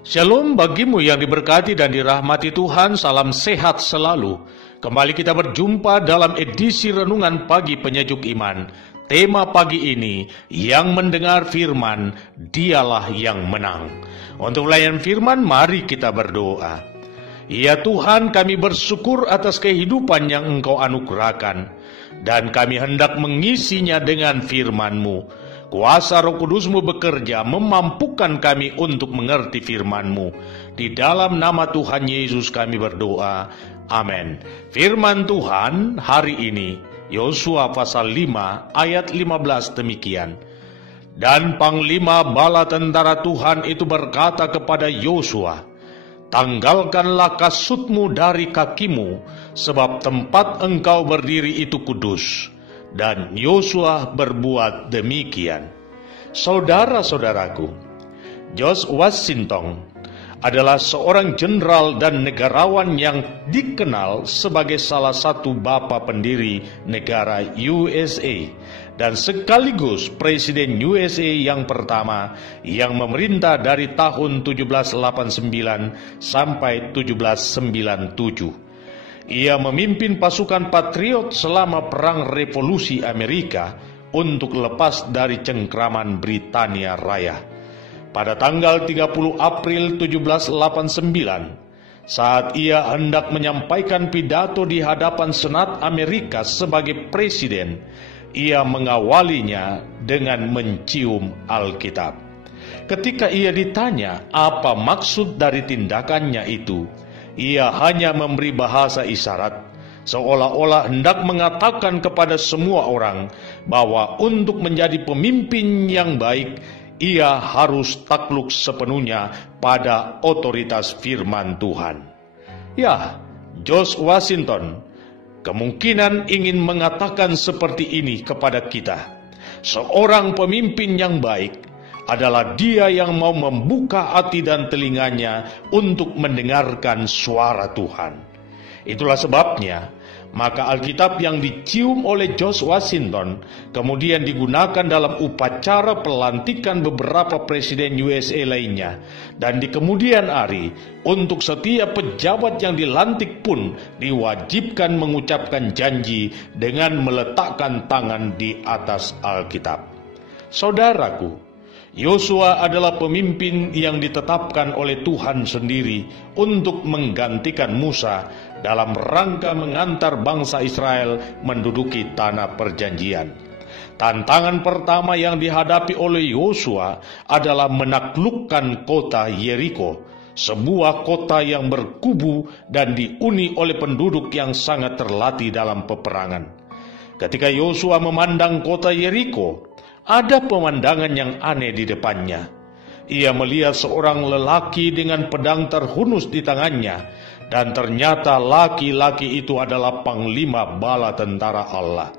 Shalom bagimu yang diberkati dan dirahmati Tuhan, salam sehat selalu. Kembali kita berjumpa dalam edisi Renungan Pagi Penyejuk Iman. Tema pagi ini, yang mendengar firman, dialah yang menang. Untuk layan firman, mari kita berdoa. Ya Tuhan, kami bersyukur atas kehidupan yang Engkau anugerahkan, dan kami hendak mengisinya dengan firman-Mu. Kuasa Roh Kudus-Mu bekerja memampukan kami untuk mengerti firman-Mu. Di dalam nama Tuhan Yesus kami berdoa. Amin. Firman Tuhan hari ini, Yosua pasal 5 ayat 15 demikian. Dan Panglima Bala Tentara Tuhan itu berkata kepada Yosua, "Tanggalkanlah kasutmu dari kakimu, sebab tempat engkau berdiri itu kudus." Dan Yosua berbuat demikian. Saudara-saudaraku, George Washington adalah seorang jenderal dan negarawan yang dikenal sebagai salah satu bapa pendiri negara USA dan sekaligus Presiden USA yang pertama yang memerintah dari tahun 1789 sampai 1797. Ia memimpin pasukan patriot selama Perang Revolusi Amerika untuk lepas dari cengkraman Britania Raya. Pada tanggal 30 April 1789, saat ia hendak menyampaikan pidato di hadapan Senat Amerika sebagai presiden, ia mengawalinya dengan mencium Alkitab. Ketika ia ditanya apa maksud dari tindakannya itu, ia hanya memberi bahasa isyarat, seolah-olah hendak mengatakan kepada semua orang bahwa untuk menjadi pemimpin yang baik, ia harus takluk sepenuhnya pada otoritas firman Tuhan. Ya, George Washington kemungkinan ingin mengatakan seperti ini kepada kita. Seorang pemimpin yang baik adalah dia yang mau membuka hati dan telinganya untuk mendengarkan suara Tuhan. Itulah sebabnya, maka Alkitab yang dicium oleh George Washington kemudian digunakan dalam upacara pelantikan beberapa presiden USA lainnya, dan di kemudian hari untuk setiap pejabat yang dilantik pun diwajibkan mengucapkan janji dengan meletakkan tangan di atas Alkitab. Saudaraku, Yosua adalah pemimpin yang ditetapkan oleh Tuhan sendiri untuk menggantikan Musa dalam rangka mengantar bangsa Israel menduduki tanah perjanjian. Tantangan pertama yang dihadapi oleh Yosua adalah menaklukkan kota Yeriko, sebuah kota yang berkubu dan dihuni oleh penduduk yang sangat terlatih dalam peperangan. Ketika Yosua memandang kota Yeriko, ada pemandangan yang aneh di depannya. Ia melihat seorang lelaki dengan pedang terhunus di tangannya, dan ternyata laki-laki itu adalah Panglima Bala Tentara Allah.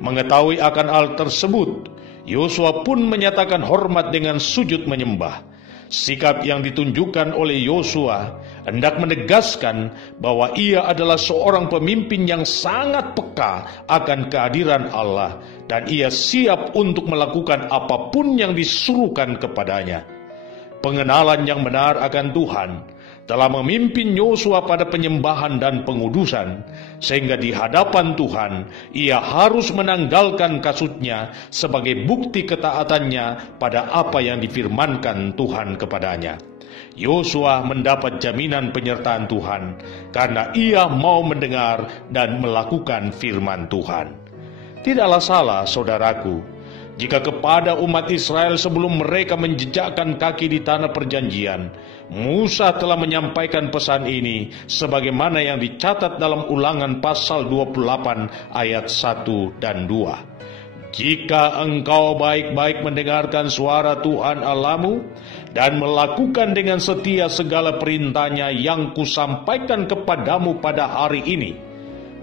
Mengetahui akan hal tersebut, Yosua pun menyatakan hormat dengan sujud menyembah. Sikap yang ditunjukkan oleh Yosua hendak menegaskan bahwa ia adalah seorang pemimpin yang sangat peka akan kehadiran Allah, dan ia siap untuk melakukan apapun yang disuruhkan kepadanya. Pengenalan yang benar akan Tuhan telah memimpin Yosua pada penyembahan dan pengudusan, sehingga di hadapan Tuhan ia harus menanggalkan kasutnya sebagai bukti ketaatannya pada apa yang difirmankan Tuhan kepadanya. Yosua mendapat jaminan penyertaan Tuhan karena ia mau mendengar dan melakukan firman Tuhan. Tidaklah salah, saudaraku, jika kepada umat Israel sebelum mereka menjejakkan kaki di tanah perjanjian, Musa telah menyampaikan pesan ini sebagaimana yang dicatat dalam Ulangan pasal 28 ayat 1 dan 2. Jika engkau baik-baik mendengarkan suara Tuhan Allahmu dan melakukan dengan setia segala perintahnya yang kusampaikan kepadamu pada hari ini,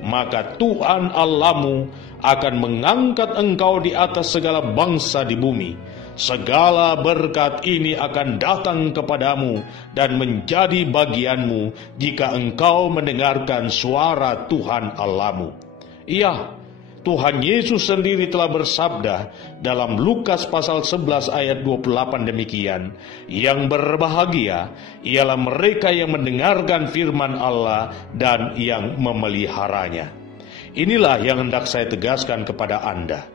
maka Tuhan Allahmu akan mengangkat engkau di atas segala bangsa di bumi. Segala berkat ini akan datang kepadamu dan menjadi bagianmu jika engkau mendengarkan suara Tuhan Allahmu. Iya, Tuhan Yesus sendiri telah bersabda dalam Lukas pasal 11 ayat 28 demikian, yang berbahagia ialah mereka yang mendengarkan firman Allah dan yang memeliharanya. Inilah yang hendak saya tegaskan kepada Anda.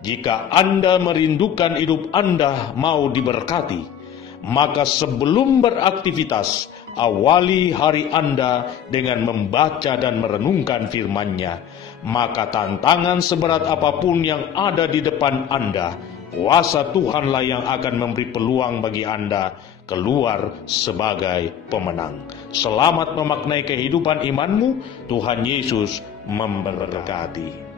Jika Anda merindukan hidup Anda mau diberkati, maka sebelum beraktivitas, awali hari Anda dengan membaca dan merenungkan firman-Nya. Maka tantangan seberat apapun yang ada di depan Anda, kuasa Tuhanlah yang akan memberi peluang bagi Anda keluar sebagai pemenang. Selamat memaknai kehidupan imanmu. Tuhan Yesus memberkati.